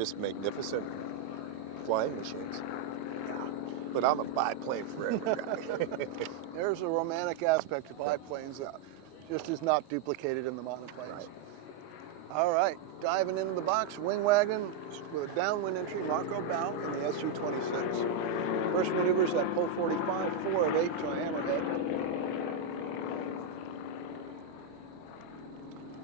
just magnificent flying machines. But I'm a biplane forever guy. There's a romantic aspect to biplanes that just is not duplicated in the monoplanes. Right. All right, diving into the box, wing wagon with a downwind entry, Marco bow in the SU-26. First maneuvers at pull 45, 4 of 8 to a hammerhead.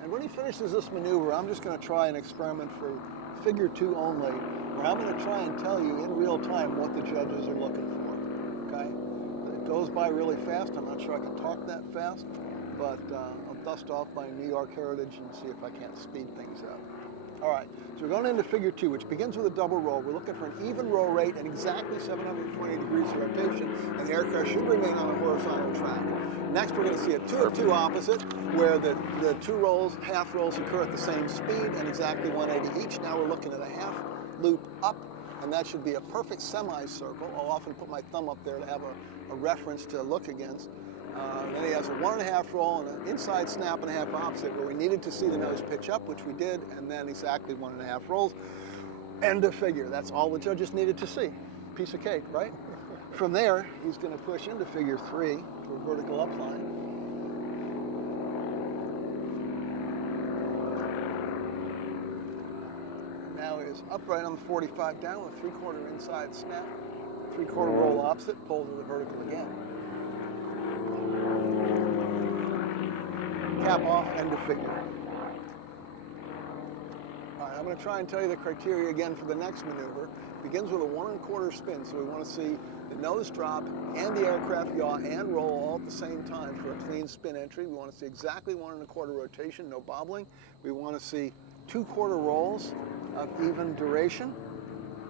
And when he finishes this maneuver, I'm just going to try an experiment for figure 2 only, where I'm going to try and tell you in real time what the judges are looking for, okay? It goes by really fast. I'm not sure I can talk that fast, but I'll dust off my New York heritage and see if I can't speed things up. All right, so we're going into figure 2, which begins with a double roll. We're looking for an even roll rate and exactly 720 degrees of rotation, and the aircraft should remain on a horizontal track. Next, we're going to see a 2 of 2 opposite, where the 2 rolls, half rolls occur at the same speed and exactly 180 each. Now we're looking at a half loop up, and that should be a perfect semicircle. I'll often put my thumb up there to have a reference to look against. Then he has a 1.5 roll and an inside snap and a half opposite, where we needed to see the nose pitch up, which we did, and then exactly 1.5 rolls. End of figure. That's all the judges needed to see. Piece of cake, right? From there, he's going to push into figure 3 for a vertical upline. Now is upright on the 45 down with 3/4 inside snap, 3/4 roll opposite, pull to the vertical again. Cap off, end of figure. All right, I'm going to try and tell you the criteria again for the next maneuver. Begins with a 1 1/4 spin, so we want to see the nose drop and the aircraft yaw and roll all at the same time for a clean spin entry. We want to see exactly 1 1/4 rotation, no bobbling. We want to see 2/4 rolls of even duration.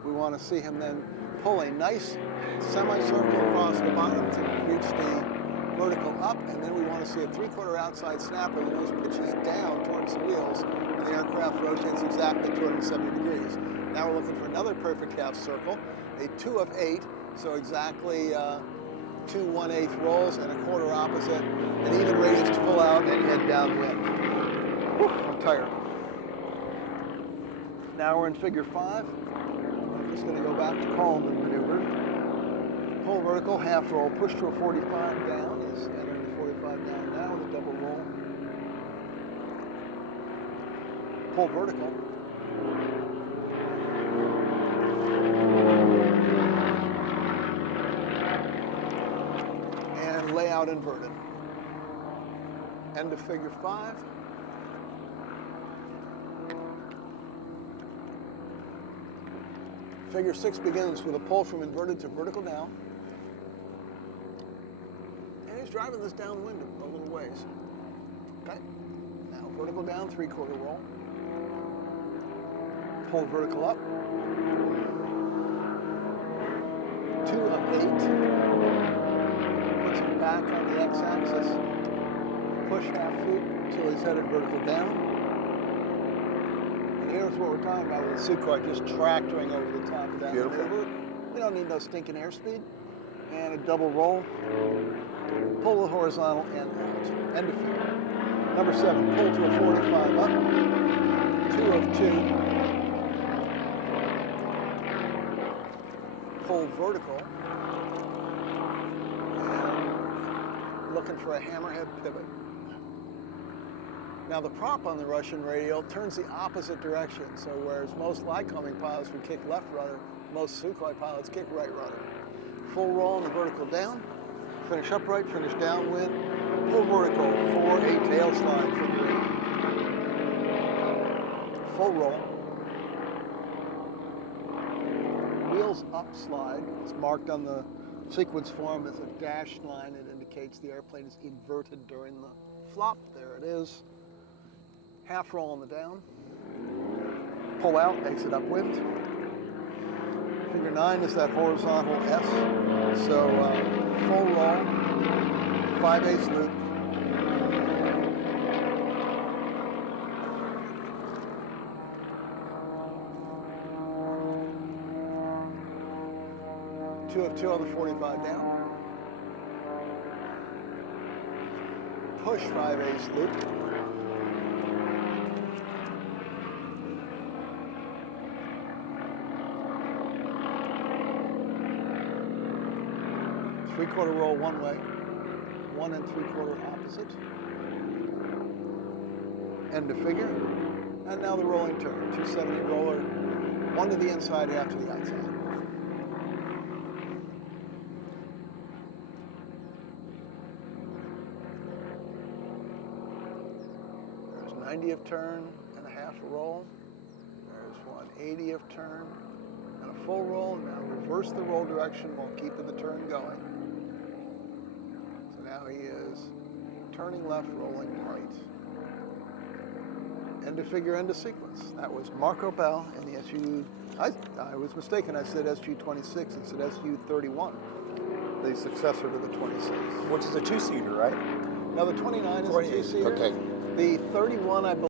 We want to see him then pull a nice semicircle across the bottom to reach the vertical up, and then we want to see a 3/4 outside snap where the nose pitches down towards the wheels and the aircraft rotates exactly 270 degrees. Now we're looking for another perfect half circle, a 2 of 8, so exactly 2 1/8 rolls and a 1/4 opposite, and even radius to pull out and head downwind. Whew, I'm tired. Now we're in figure 5. I'm just going to go back to Coleman maneuver. Pull vertical, half roll, push to a 45 down. He's entering the 45 down now with a double roll. Pull vertical. And layout inverted. End of figure 5. Figure 6 begins with a pull from inverted to vertical down. And he's driving this downwind a little ways. Okay. Now vertical down, 3/4 roll. Pull vertical up. 2 of 8. Puts him back on the x-axis. Push half loop until he's headed vertical down. Here's what we're talking about with Sukhoi, just tractoring over the top of that maneuver. We don't need no stinking airspeed. And a double roll. Pull the horizontal and out. End of figure. Number 7, pull to a 45 up. 2 of 2. Pull vertical. And looking for a hammerhead pivot. Now the prop on the Russian radial turns the opposite direction, so whereas most Lycoming pilots would kick left rudder, most Sukhoi pilots kick right rudder. Full roll on the vertical down, finish upright, finish downwind, pull vertical, 4/8 tail slide figure 8. Full roll. Wheels up slide. It's marked on the sequence form as a dashed line. It indicates the airplane is inverted during the flop. There it is. Half roll on the down. Pull out, exit upwind. Figure 9 is that horizontal S. So full roll, 5/8 loop. Two of 2 on the 45 down. Push 5/8 loop. 3/4 roll one way, 1 3/4 opposite. End of figure. And now the rolling turn. 270 roller, 1 to the inside, half to the outside. There's 90th turn and a half a roll. There's 180th turn and a full roll. Now reverse the roll direction while keeping the turn going. So now he is turning left, rolling right. End of figure, end of sequence. That was Marco Bell in the SU. I was mistaken. I said SU-26. It said SU-31, the successor to the 26. Which is a 2-seater, right? Now the 29 is a 2-seater. Okay. The 31, I believe.